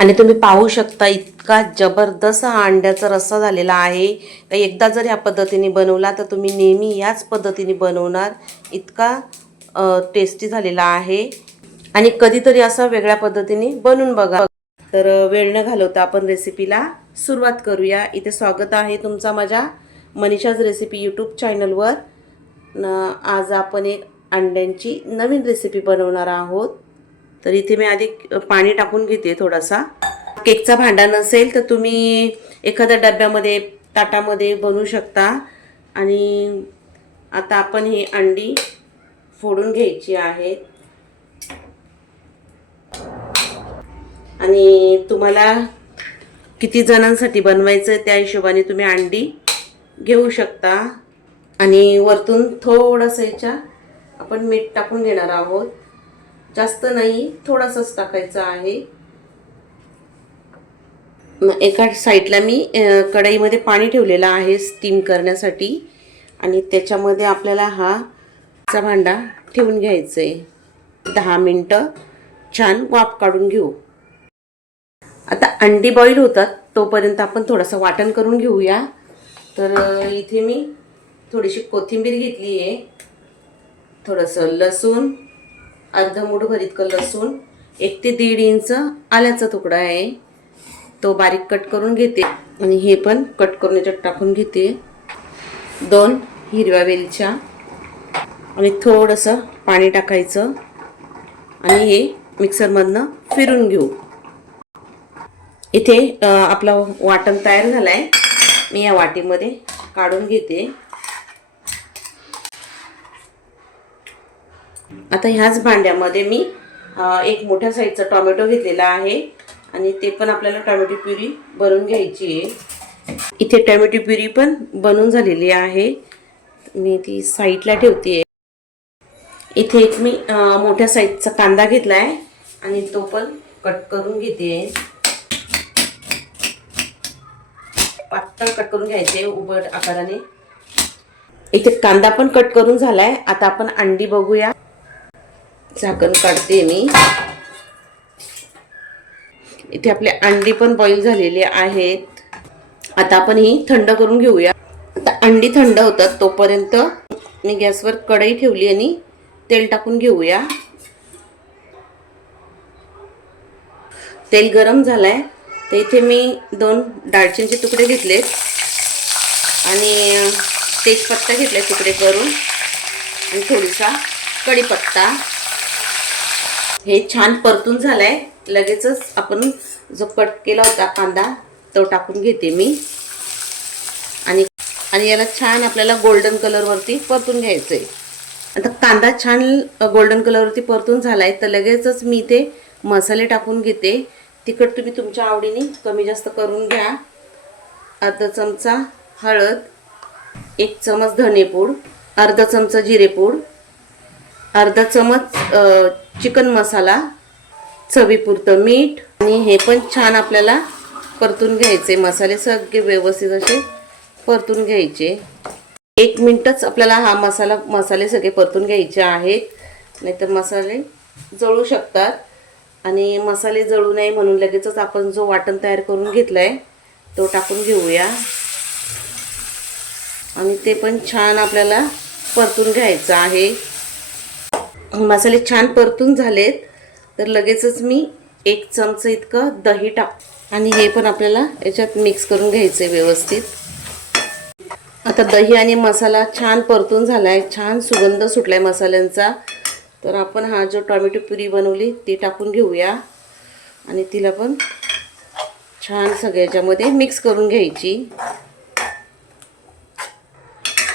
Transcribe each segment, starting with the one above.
आणि तुम्ही पाहू शकता इतका जबरदस्त हा अंड्याचा रस्सा झालेला आहे। तर एकदा जर या पद्धतीने बनवला तर तुम्ही नेहमी याच पद्धतीने बनवणार, इतका टेस्टी झालेला आहे। आणि कधीतरी असा वेगळ्या पद्धतीने बनवून बघा। तर वेळ न घालवता आपण रेसिपीला सुरुवात करूया। इथे स्वागत आहे तुमचा माझ्या मनीषाज रेसिपी यूट्यूब चॅनलवर। आज आपण एक अंड्यांची नवीन रेसिपी बनवणार आहोत। तर इथे मी आधी पाणी टाकून घेते थोडासा। केकचा भांडा नसेल तर तुम्ही एखाद्या डब्यामध्ये ताटामध्ये बनवू शकता। आणि आता आपण ही अंडी फोडून घ्यायची आहेत। आणि तुम्हाला किती जणांसाठी बनवायचं त्या हिशोबाने तुम्ही अंडी घेऊ शकता। आणि वरतून थोडंसं याच्या आपण मीठ टाकून घेणार आहोत, जास्त नाही, थोडंसंच टाकायचं आहे। एका साईडला मी कढईमध्ये पाणी ठेवलेलं आहे स्टीम करण्यासाठी। आणि त्याच्यामध्ये आपल्याला हा भांडा ठेवून घ्यायचा आहे। 10 मिनिटं छान वाफ काढून घेऊ। आता अंडी बॉईल होतात तोपर्यंत आपण थोडंसं वाटण करून घेऊया। तर इथे मी थोडीशी कोथिंबीर घेतली आहे, थोडंसं लसूण, अर्धा मूठभर इतकं लसूण, 1 ते 1.5 इंच आल्याचा तुकडा आहे, तो बारीक कट करून घेते। आणि हे पण कट करून याच्यात टाकून घेते। 2 हिरव्या वेलच्या आणि थोडंसं पाणी टाकायचं आणि हे मिक्सरमधनं फिरून घेऊ। इथे आपलं वाटण तयार झालं आहे, मी या वाटीमध्ये काढून घेते। आता ह्याच भांड्यामध्ये मी एक मोठ्या साईजचा टोमॅटो घेतलेला आहे आणि ते पण आपल्याला टोमॅटो प्युरी बनवून घ्यायची आहे। इथे टोमॅटो प्युरी पण बनवून झालेली आहे, मी ती साईडला ठेवते। इथे एक मी मोठ्या साईजचा कांदा घेतला आहे आणि तो पण कट करून घेते। पातळ कट करून घ्यायचे उभट आकाराने। इथे कांदा पण कट करून झालाय। आता आपण अंडी बघूया। झाकण काढते मी। इथे आपले अंडी पण बॉईल झालेले आहेत। आता आपण ही थंड करून घेऊया। आता अंडी थंड होतात तोपर्यंत मी गॅसवर कढई ठेवली आणि तेल टाकून घेऊया। तेल गरम झालंय तर इथे मी 2 दालचिनीचे तुकडे घेतलेत आणि तेजपत्ता घेतलाय तुकडे करून आणि थोडासा कढीपत्ता। हे छान परतून झालंय, लगेचच आपण जो कट केला होता कांदा तो टाकून घेते मी। आणि याला छान आपल्याला गोल्डन कलर वरती परतून घ्यायचंय। आता कांदा छान गोल्डन कलर वरती परतून झालाय तर लगेचच मी इथे मसाले टाकून घेते। तिखट तुम्ही तुमच्या आवडीने कमी जास्त करून घ्या। अर्धा चमचा हळद, 1 चमच धनेपूड, अर्धा चमचा जिरेपूड, अर्धा चमच चिकन मसाला, चवीपुरतं मीठ। आणि हे पण छान आपल्याला परतून घ्यायचे। मसाले सगळे व्यवस्थित असे परतून घ्यायचे। 1 मिनिटच आपल्याला हा मसाले सगळे परतून घ्यायचे आहेत, नाहीतर मसाले जळू शकतात। आणि मसाले जळू नये म्हणून लगेचच आपण जो वाटण तयार करून घेतलाय तो टाकून घेऊया आणि ते पण छान आपल्याला परतून घ्यायचं आहे। मसाले छान परतून झालेत तर लगेचच मी 1 चमचा इतकं दही टाक आणि हे पण आपल्याला याच्यात मिक्स करून घ्यायचं व्यवस्थित। आता दही आणि मसाला छान परतून झालाय, छान सुगंध सुटलाय मसाल्यांचा। तर आपण हा जो टोमॅटो प्युरी बनवली ती टाकून घेऊया आणि तिला पण छान सगळ्याच्यामध्ये मिक्स करून घ्यायची।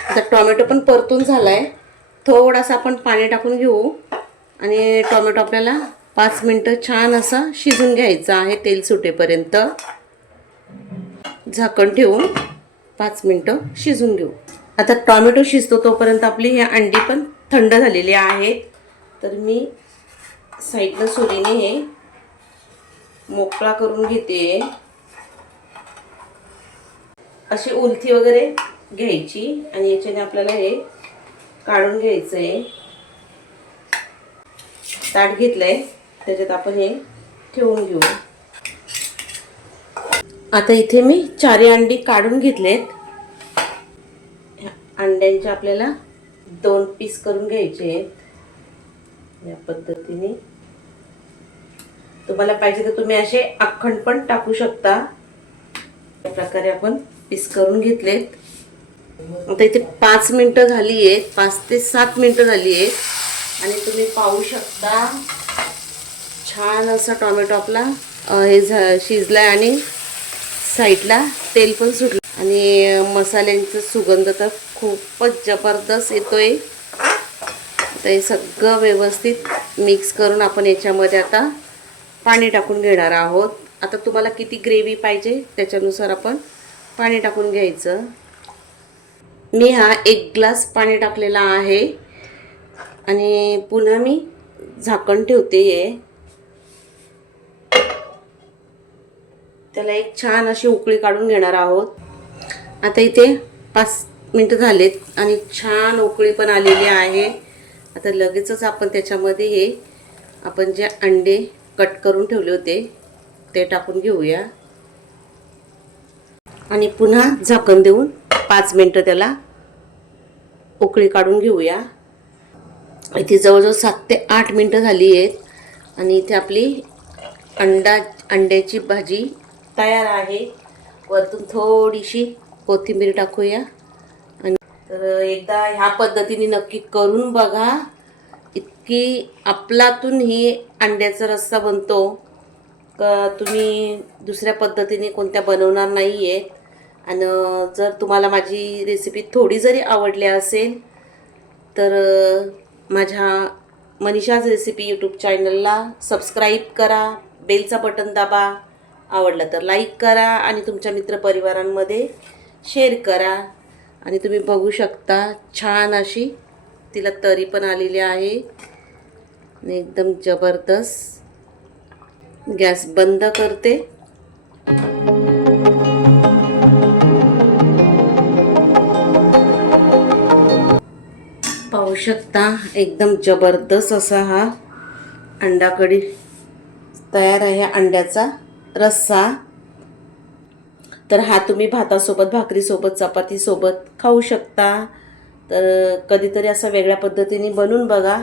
आता टोमॅटो पण परतून झालाय, थोडासा आपण पाणी टाकून घेऊ आणि टोमॅटो आपल्याला 5 मिनिटं छान असा शिजून घ्यायचा आहे तेल सुटेपर्यंत। झाकण ठेवून 5 मिनिटं शिजून घेऊ। आता टोमॅटो शिजतो तोपर्यंत आपली ही अंडी पण थंड झालेली आहेत। तर मी साईडला सुरीने हे मोकळा करून घेते। अशी उलथी वगैरे घ्यायची आणि याच्याने आपल्याला हे काढून घ्यायचंय। ताट घेतलंय, त्याच्यात आपण हे ठेवून घेऊ. आता इथे मी 4 अंडी काढून घेतलेत. अंड्यांचे आपल्याला 2 पीस करून घ्यायचे आहेत. या पद्धतीने तुम्हाला पाहिजे तर तुम्ही असे अखंड पण टाकू शकता. या प्रकारे आपण पीस करून घेतलेत. आता इथे 5 मिनिटं झाली आहेत, 5 ते 7 मिनिटं झाली आहेत आणि तुम्ही पाहू शकता छान असा टोमॅटो आपला हे शिजलाय आणि साईडला तेल पण सुटलं आणि मसाल्यांचा सुगंध तर खूपच जबरदस्त येतोय. आता हे सगळं व्यवस्थित मिक्स करून आपण याच्यामध्ये आता पाणी टाकून घेणार आहोत. आता तुम्हाला किती ग्रेव्ही पाहिजे त्याच्यानुसार आपण पाणी टाकून घ्यायचं. मी हा 1 ग्लास पाणी टाकलेला आहे आणि पुन्हा मी झाकण ठेवते. त्याला एक छान अशी उकळी काढून घेणार आहोत. आता इथे 5 मिनिटं झालेत आणि छान उकळी पण आलेली आहे. आता लगेचच आपण त्याच्यामध्ये हे आपण जे अंडे कट करून ठेवले होते ते टाकून घेऊया आणि पुन्हा झाकण देऊन 5 मिनिटं त्याला उकळी काढून घेऊया. इथे जवळजवळ 7 ते 8 मिनिटं झाली आहेत आणि इथे आपली अंड्याची भाजी तयार आहे. वरतून थोडीशी कोथिंबीर टाकूया आणि तर एकदा ह्या पद्धतीने नक्की करून बघा. इतकी आपलातून ही अंड्याचा रस्सा बनतो का तुम्ही दुसऱ्या पद्धतीने कोणत्या बनवणार नाही आहे. आणि जर तुम्हाला माझी रेसिपी थोडी जरी आवडली असेल तर माझ्या मनीषाज रेसिपी यूट्यूब चॅनलला सबस्क्राईब करा, बेलचा बटन दाबा, आवडलं तर लाईक करा आणि तुमच्या मित्रपरिवारांमध्ये शेअर करा. आणि तुम्ही बघू शकता छान अशी तिला तरी पण आलेली आहे आणि एकदम जबरदस्त. गॅस बंद करते. पाहू शकता एकदम जबरदस्त असा हा अंडा कढी तयार आहे. अंड्याचा रस्सा तर हा तुम्ही भातासोबत, भाकरीसोबत, चपातीसोबत खाऊ शकता. तर कधीतरी असं वेगळ्या पद्धतीने बनवून बघा.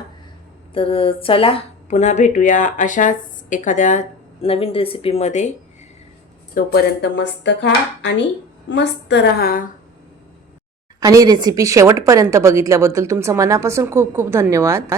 तर चला पुन्हा भेटूया अशाच एखाद्या नवीन रेसिपीमध्ये. तोपर्यंत मस्त खा आणि मस्त रहा. आणि रेसिपी शेवटपर्यंत बघितल्याबद्दल तुमचं मनापासून खूप खूप धन्यवाद.